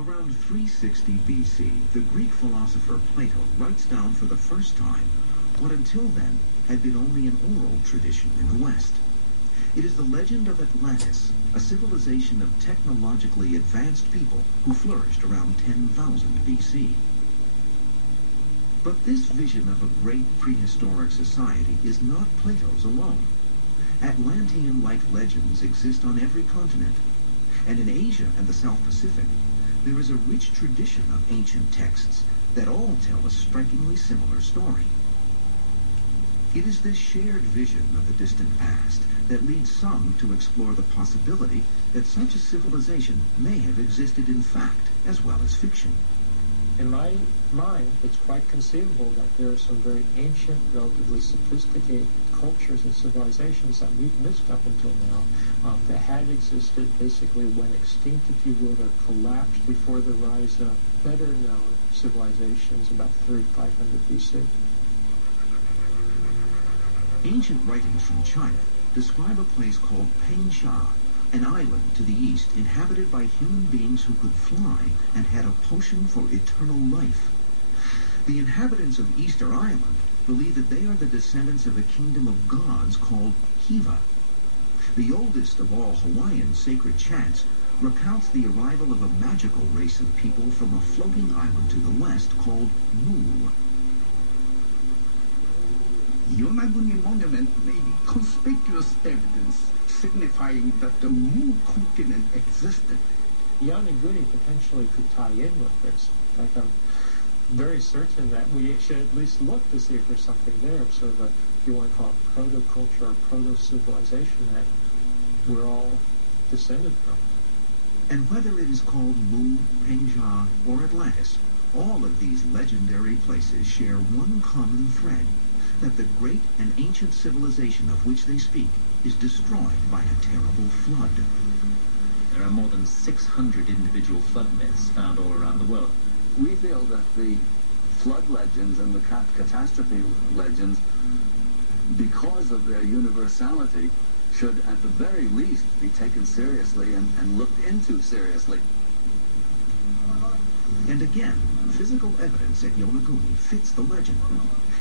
Around 360 BC, the Greek philosopher Plato writes down for the first time what until then had been only an oral tradition in the West. It is the legend of Atlantis, a civilization of technologically advanced people who flourished around 10,000 BC. But this vision of a great prehistoric society is not Plato's alone. Atlantean-like legends exist on every continent, and in Asia and the South Pacific, there is a rich tradition of ancient texts that all tell a strikingly similar story. It is this shared vision of the distant past that leads some to explore the possibility that such a civilization may have existed in fact as well as fiction. In my mind, it's quite conceivable that there are some very ancient, relatively sophisticated cultures and civilizations that we've missed up until now that had existed basically went extinct, if you will, or collapsed before the rise of better-known civilizations about 3,500 BC. Ancient writings from China describe a place called Pingsha, an island to the east inhabited by human beings who could fly and had a potion for eternal life. The inhabitants of Easter Island believe that they are the descendants of a kingdom of gods called Hiva. The oldest of all Hawaiian sacred chants recounts the arrival of a magical race of people from a floating island to the west called Mu. Yonaguni monument may be conspicuous evidence signifying that the Mu continent existed. Yonaguni potentially could tie in with this. In fact, I'm very certain that we should at least look to see if there's something there, sort of a, if you want to call it proto-culture or proto-civilization that we're all descended from. And whether it is called Mu, Pingsha, or Atlantis, all of these legendary places share one common thread, that the great and ancient civilization of which they speak is destroyed by a terrible flood. There are more than 600 individual flood myths found all around the world. We feel that the flood legends and the catastrophe legends, because of their universality, should at the very least be taken seriously and looked into seriously. And again, physical evidence at Yonaguni fits the legend.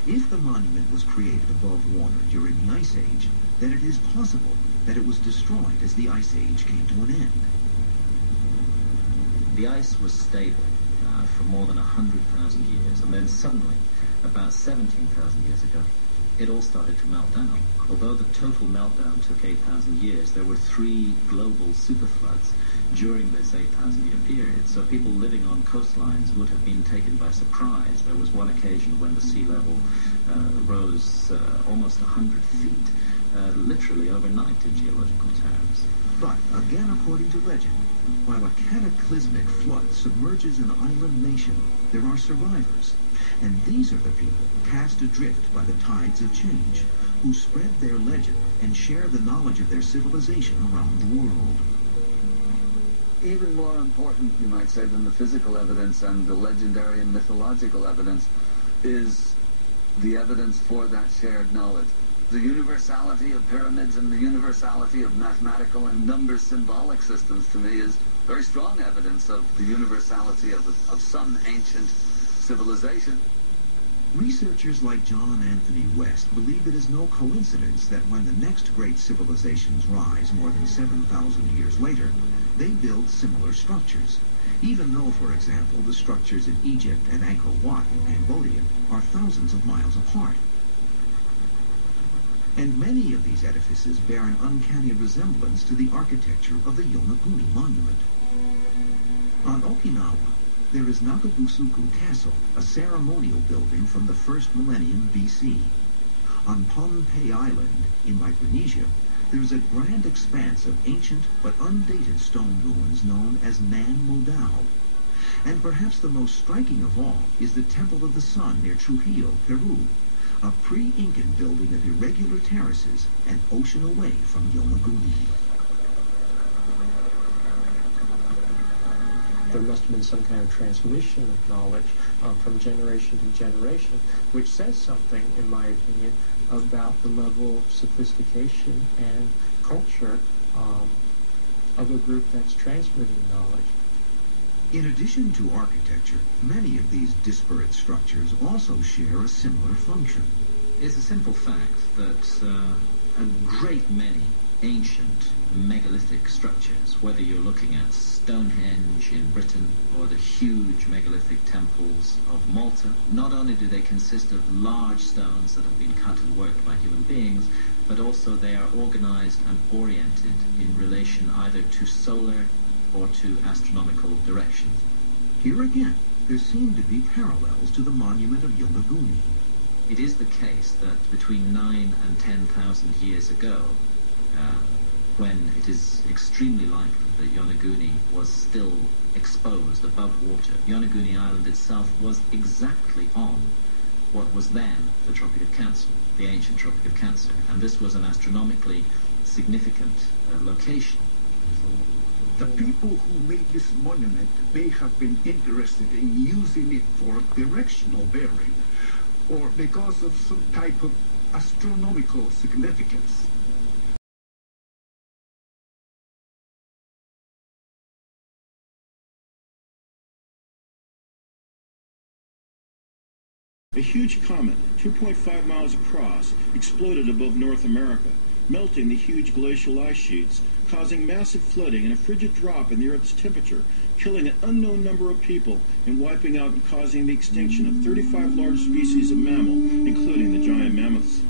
If the monument was created above water during the Ice Age, then it is possible that it was destroyed as the Ice Age came to an end. The ice was stable for more than 100,000 years, and then suddenly, about 17,000 years ago, it all started to melt down. Although the total meltdown took 8,000 years, there were 3 global superfloods during this 8,000-year period, so people living on coastlines would have been taken by surprise. There was one occasion when the sea level rose almost 100 feet, literally overnight in geological terms. But, again according to legend, while a cataclysmic flood submerges an island nation, there are survivors. And these are the people cast adrift by the tides of change, who spread their legend and share the knowledge of their civilization around the world. Even more important, you might say, than the physical evidence and the legendary and mythological evidence is the evidence for that shared knowledge. The universality of pyramids and the universality of mathematical and number symbolic systems, to me, is very strong evidence of the universality of some ancient civilization. Researchers like John Anthony West believe it is no coincidence that when the next great civilizations rise more than 7,000 years later, they build similar structures, even though, for example, the structures in Egypt and Angkor Wat in Cambodia are thousands of miles apart. And many of these edifices bear an uncanny resemblance to the architecture of the Yonaguni monument. On Okinawa, there is Nakabusuku Castle, a ceremonial building from the first millennium BC. On Pohnpei Island, in Micronesia, there is a grand expanse of ancient but undated stone ruins known as Nan Modao. And perhaps the most striking of all is the Temple of the Sun near Trujillo, Peru, a pre-Incan building of irregular terraces an ocean away from Yonaguni. There must have been some kind of transmission of knowledge from generation to generation, which says something, in my opinion, about the level of sophistication and culture of a group that's transmitting knowledge. In addition to architecture, many of these disparate structures also share a similar function. It's a simple fact that a great many ancient megalithic structures, whether you're looking at Stonehenge in Britain or the huge megalithic temples of Malta, not only do they consist of large stones that have been cut and worked by human beings, but also they are organized and oriented in relation either to solar or to astronomical directions. Here again, there seem to be parallels to the monument of Yonaguni. It is the case that between 9 and 10,000 years ago, when it is extremely likely that Yonaguni was still exposed above water, Yonaguni Island itself was exactly on what was then the Tropic of Cancer, the ancient Tropic of Cancer, and this was an astronomically significant location. The people who made this monument may have been interested in using it for directional bearing, or because of some type of astronomical significance. A huge comet, 2.5 miles across, exploded above North America, melting the huge glacial ice sheets, causing massive flooding and a frigid drop in the Earth's temperature, killing an unknown number of people and wiping out and causing the extinction of 35 large species of mammal, including the giant mammoths.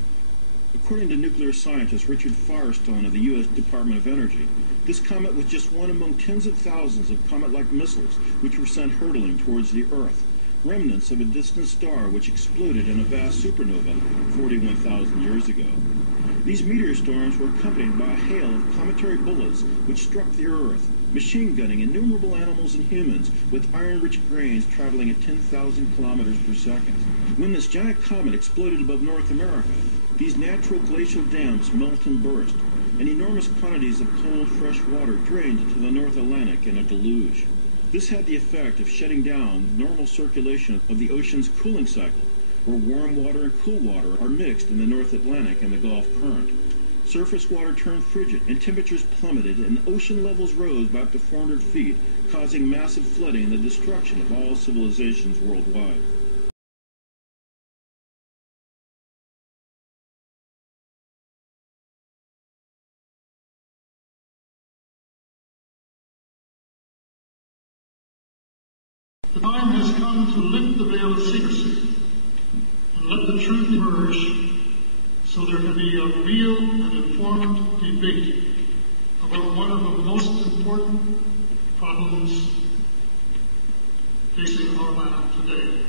According to nuclear scientist Richard Firestone of the U.S. Department of Energy, this comet was just one among tens of thousands of comet-like missiles which were sent hurtling towards the Earth, remnants of a distant star which exploded in a vast supernova 41,000 years ago. These meteor storms were accompanied by a hail of cometary bullets which struck the Earth, machine gunning innumerable animals and humans with iron-rich grains traveling at 10,000 kilometers per second. When this giant comet exploded above North America, these natural glacial dams melt and burst, and enormous quantities of cold, fresh water drained into the North Atlantic in a deluge. This had the effect of shutting down normal circulation of the ocean's cooling cycle, where warm water and cool water are mixed in the North Atlantic and the Gulf Current. Surface water turned frigid, and temperatures plummeted, and ocean levels rose by up to 400 feet, causing massive flooding and the destruction of all civilizations worldwide. The time has come to lift the veil of secrecy and let the truth emerge so there can be a real and informed debate about one of the most important problems facing our land today.